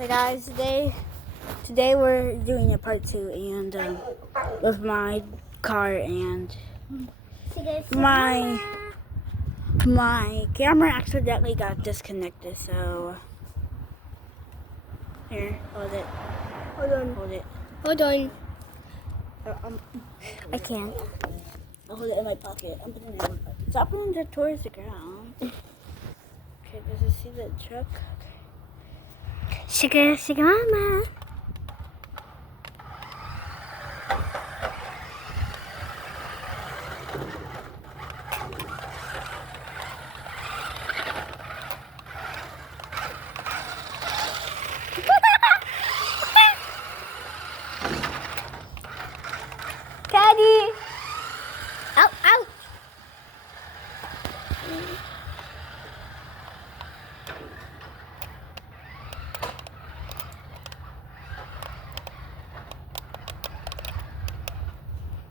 Hey guys, today we're doing a part 2 and with my car and my camera accidentally got disconnected, so here, hold it. Hold on. I can't. I'll hold it in my pocket. I'm putting it in my pocket. Stop putting it towards the ground. Okay, does it see the truck? Sugar mama. Caddy. Out.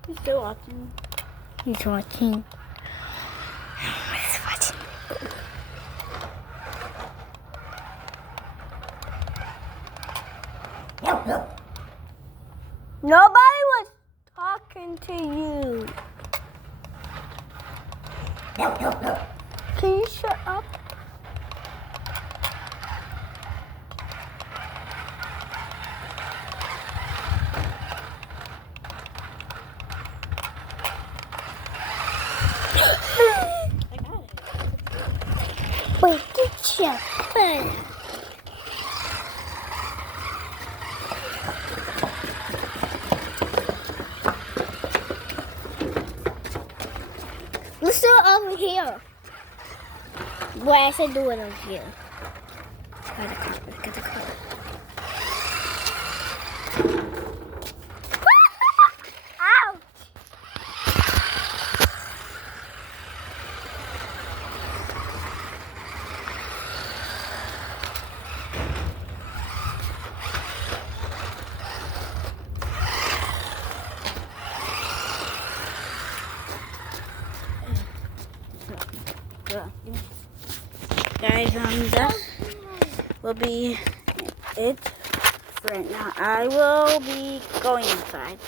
He's still watching. He's watching. He's watching. Nobody was talking to you. Can you shut up? I got it. Wait, get your phone. Let's do it over here. Wait, I said do it over here. Get the car. Ouch! Guys, that will be it for right now. I will be going inside.